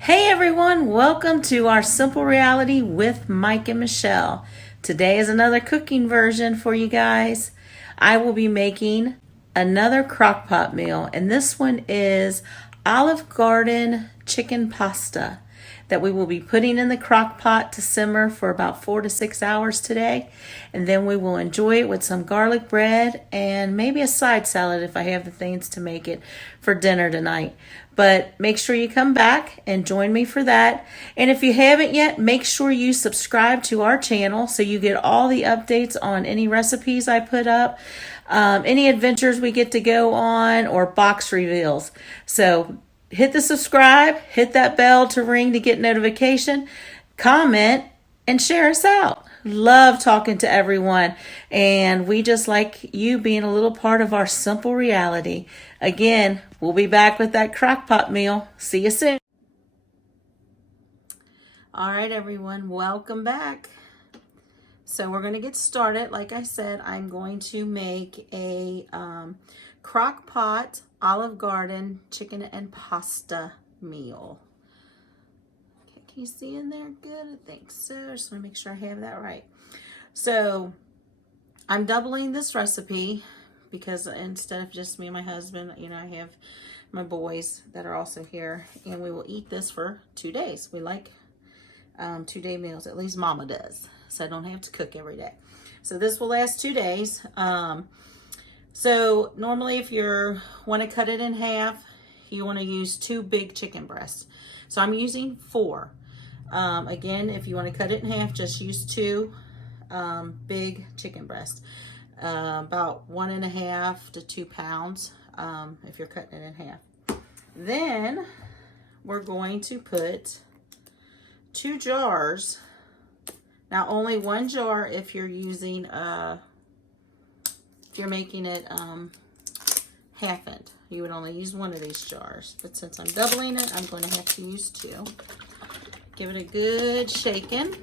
Hey everyone, welcome to our Simple Reality with Mike and Michelle. Today is another cooking version for you guys. I will be making another crockpot meal, and this one is Olive Garden chicken pasta that we will be putting in the crock pot to simmer for about 4 to 6 hours today. And then we will enjoy it with some garlic bread and maybe a side salad if I have the things to make it for dinner tonight. But make sure you come back and join me for that. And if you haven't yet, make sure you subscribe to our channel so you get all the updates on any recipes I put up, any adventures we get to go on, or box reveals. So hit the subscribe, hit that bell to ring to get notification, comment, and share us out. Love talking to everyone, and we just like you being a little part of our simple reality. Again, we'll be back with that crockpot meal. See you soon. All right, everyone, welcome back. So we're going to get started. Like I said, I'm going to make a crock pot Olive Garden chicken and pasta meal. Okay, can you see in there good? I think so. Just want to make sure I have that right. So I'm doubling this recipe because instead of just me and my husband, I have my boys that are also here, and we will eat this for 2 days. We like 2-day meals, at least Mama does, so I don't have to cook every day. So this will last 2 days. So normally if you want to cut it in half, you want to use 2 big chicken breasts. So I'm using 4. Again, if you want to cut it in half, just use 2 big chicken breasts. About 1.5 to 2 pounds if you're cutting it in half. Then we're going to put 2 jars. Now only 1 jar if you're using if you're making it half-end. You would only use 1 of these jars, but since I'm doubling it, I'm going to have to use 2. Give it a good shaking.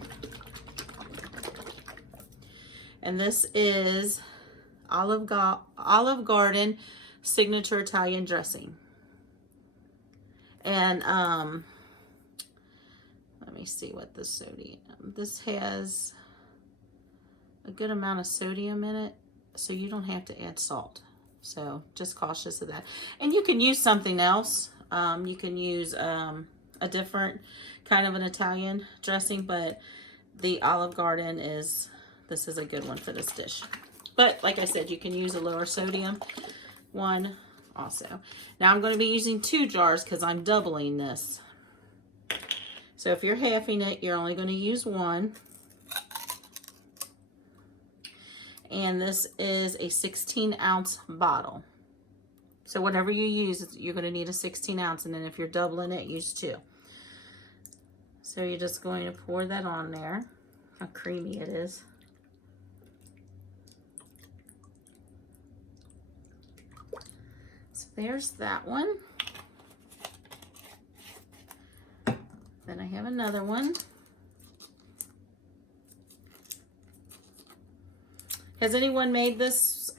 And this is Olive Garden signature Italian dressing. And let me see what the sodium. This has a good amount of sodium in it, so you don't have to add salt. So just cautious of that. And you can use something else. You can use a different kind of an Italian dressing, but the Olive Garden this is a good one for this dish. But like I said, you can use a lower sodium one also. Now I'm going to be using 2 jars because I'm doubling this. So if you're halving it, you're only going to use 1. And this is a 16-ounce bottle. So whatever you use, you're going to need a 16 ounce. And then if you're doubling it, use 2. So you're just going to pour that on there. How creamy it is. So there's that one. Then I have another one. Has anyone made this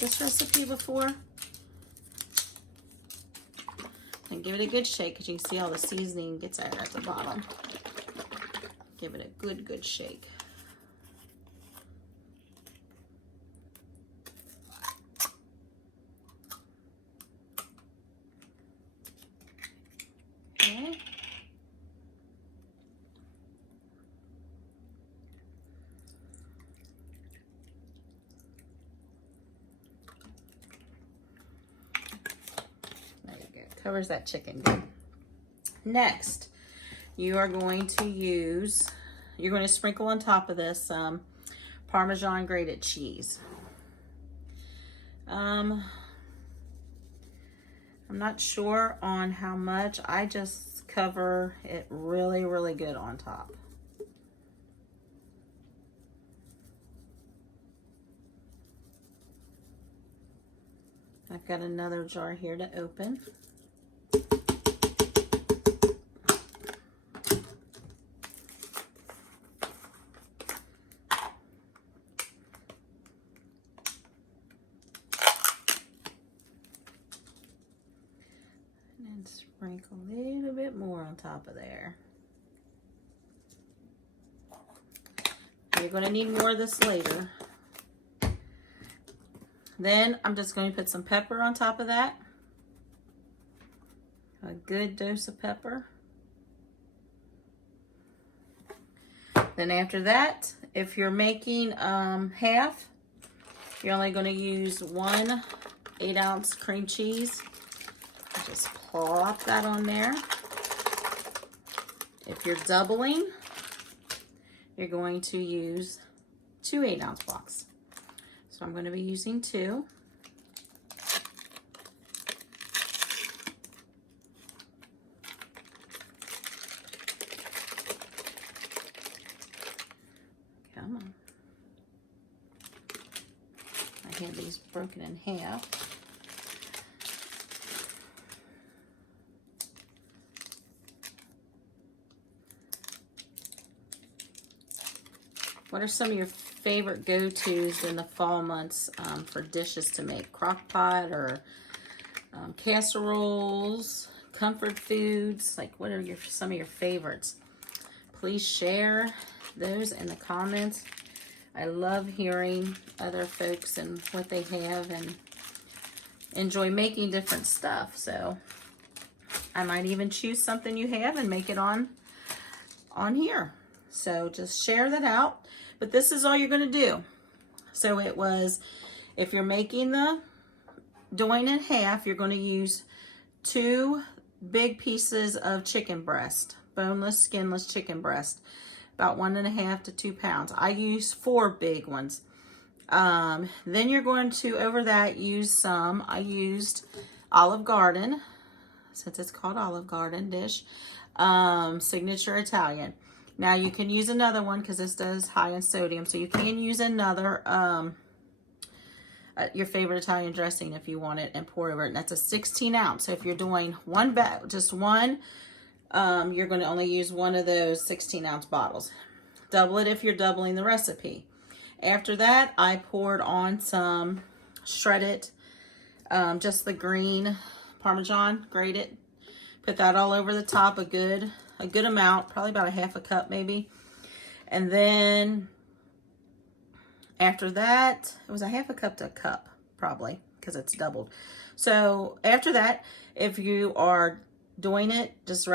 this recipe before? And give it a good shake because you can see all the seasoning gets out at the bottom. Give it a good shake. Okay. There you go. Covers that chicken good. Next, you're going to sprinkle on top of this Parmesan grated cheese. I'm not sure on how much. I just cover it really good on top. I've got another jar here to open. And sprinkle a little bit more on top of there. You're going to need more of this later. Then I'm just going to put some pepper on top of that. A good dose of pepper. Then after that, if you're making half, you're only going to use 1 8-ounce cream cheese. Just plop that on there. If you're doubling, you're going to use 2 8-ounce blocks. So I'm going to be using 2. Come on. I have these broken in half. What are some of your favorite go-tos in the fall months for dishes to make? Crockpot or casseroles, comfort foods? Like, what are some of your favorites? Please share those in the comments. I love hearing other folks and what they have, and enjoy making different stuff. So I might even choose something you have and make it on here. So just share that out. But this is all you're going to do. So it was, if you're making doing it half, you're going to use 2 big pieces of chicken breast, boneless, skinless chicken breast, about 1.5 to 2 pounds. I use 4 big ones. Then you're going to, over that, use I used Olive Garden, since it's called Olive Garden dish, Signature Italian. Now you can use another one because this does high in sodium, so you can use another, your favorite Italian dressing if you want it, and pour over it. And that's a 16 ounce. So if you're doing one bag, just one, you're going to only use one of those 16 ounce bottles. Double it if you're doubling the recipe. After that, I poured on some shredded, just the green Parmesan, grated. Put that all over the top, a good amount, probably about a 1/2 cup maybe. And then after that, it was a 1/2 cup to a cup, probably, because it's doubled. So after that, if you are doing it just a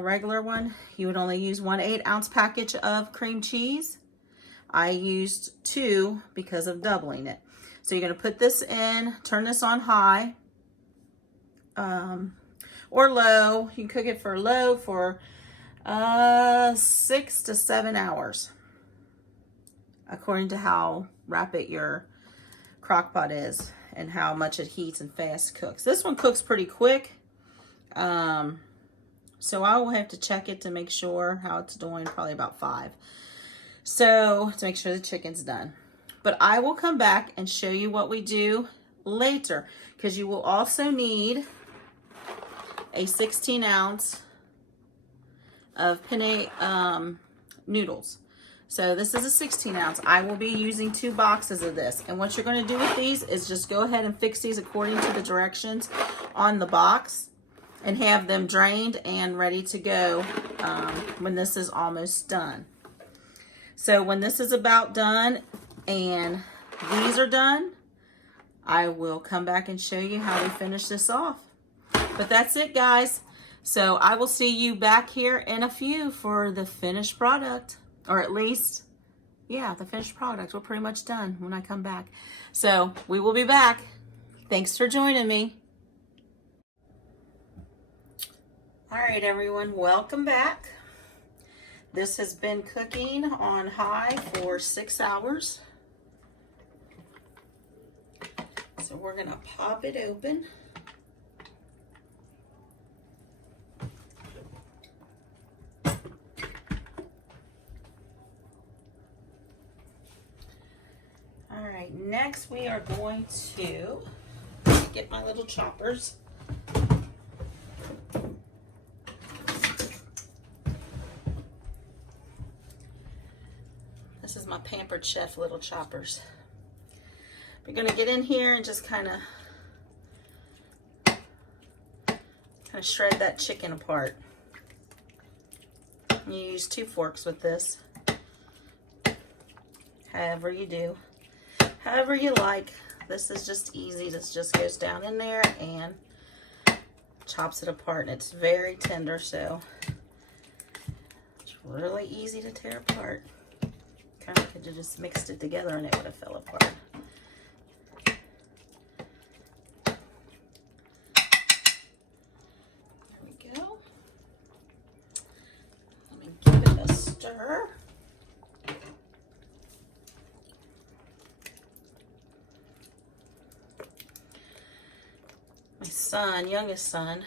regular one, you would only use 1 8-ounce package of cream cheese. I used 2 because of doubling it. So you're going to put this in, turn this on high, or low. You can cook it for low for 6 to 7 hours, according to how rapid your crock pot is and how much it heats and fast cooks. This one cooks pretty quick, so I will have to check it to make sure how it's doing, probably about 5. So to make sure the chicken's done. But I will come back and show you what we do later, because you will also need a 16 ounce of penne noodles. So this is a 16 ounce. I will be using 2 boxes of this. And what you're going to do with these is just go ahead and fix these according to the directions on the box and have them drained and ready to go when this is almost done. So when this is about done and these are done, I will come back and show you how we finish this off. But that's it, guys. So I will see you back here in a few for the finished product, or at least, yeah, the finished product. We're pretty much done when I come back. So we will be back. Thanks for joining me. All right, everyone, welcome back. This has been cooking on high for 6 hours. So we're gonna pop it open. All right, next we are going to get my little choppers. This is my Pampered Chef little choppers. We're gonna get in here and just kind of kind of shred that chicken apart. You use 2 forks with this. However you do. However you like. This is just easy. This just goes down in there and chops it apart. And it's very tender, so it's really easy to tear apart. Kind of could have just mixed it together and it would have fell apart. There we go. Let me give it a stir. My son, youngest son,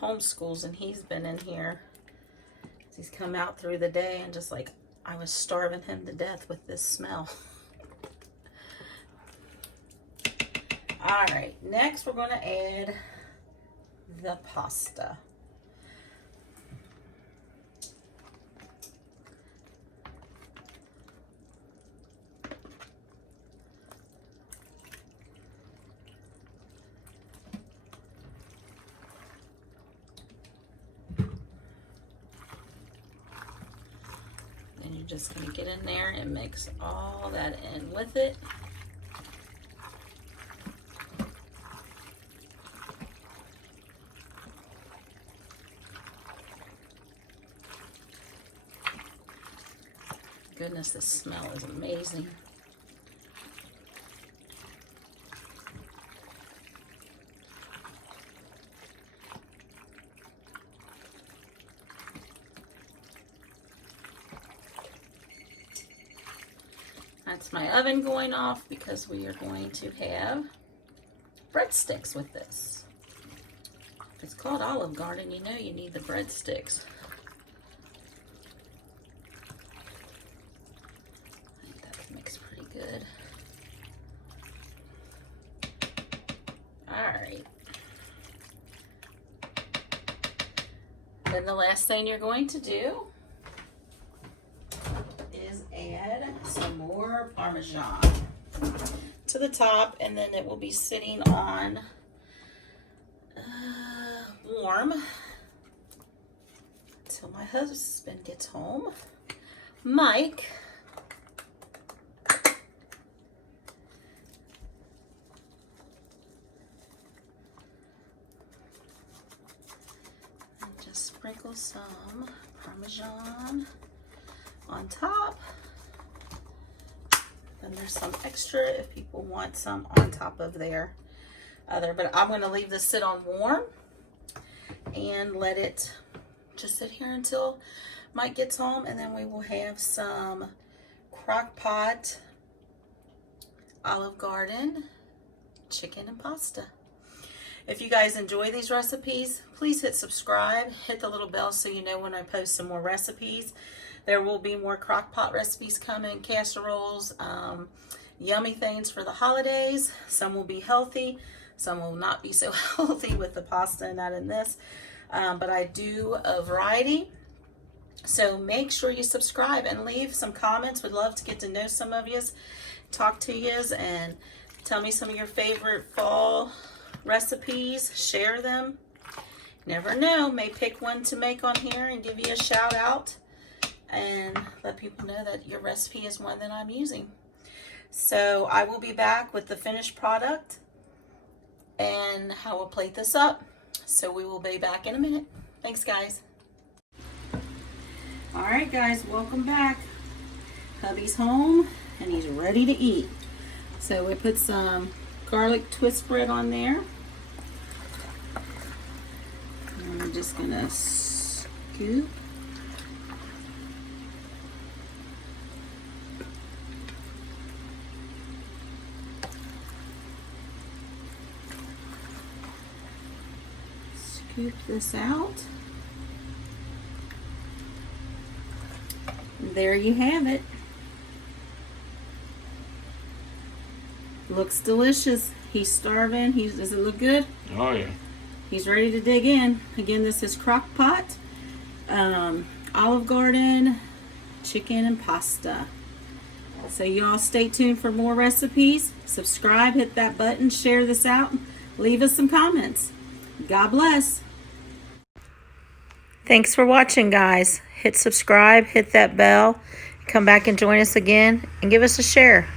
homeschools, and he's been in here. He's come out through the day and just like, I was starving him to death with this smell. All right, next we're going to add the pasta. You're just going to get in there and mix all that in with it. Goodness, this smell is amazing. That's my oven going off because we are going to have breadsticks with this. If it's called Olive Garden, you know you need the breadsticks. I think that's mixed pretty good. All right. Then the last thing you're going to do is add some more Parmesan to the top, and then it will be sitting on warm until my husband gets home. Mike and just sprinkle some Parmesan on top. And there's some extra if people want some on top of their other, but I'm going to leave this sit on warm and let it just sit here until Mike gets home, and then we will have some Crockpot Olive Garden chicken and pasta. If you guys enjoy these recipes, please hit subscribe, hit the little bell so you know when I post some more recipes. There will be more Crockpot recipes coming, casseroles, yummy things for the holidays. Some will be healthy, some will not be so healthy with the pasta and not in this. But I do a variety. So make sure you subscribe and leave some comments. Would love to get to know some of yous, talk to yous, and tell me some of your favorite fall recipes. Share them. Never know, may pick one to make on here and give you a shout out and let people know that your recipe is one that I'm using. So I will be back with the finished product and how we'll plate this up. So we will be back in a minute. Thanks, guys. All right, guys, welcome back. Hubby's home and he's ready to eat. So we put some garlic twist bread on there. And I'm just gonna scoop. Scoop this out. And there you have it. Looks delicious. He's starving. Does it look good? Oh yeah. He's ready to dig in. Again, this is Crockpot, Olive Garden, chicken and pasta. So y'all stay tuned for more recipes. Subscribe, hit that button, share this out, leave us some comments. God bless. Thanks for watching, guys. Hit subscribe, hit that bell, come back and join us again, and give us a share.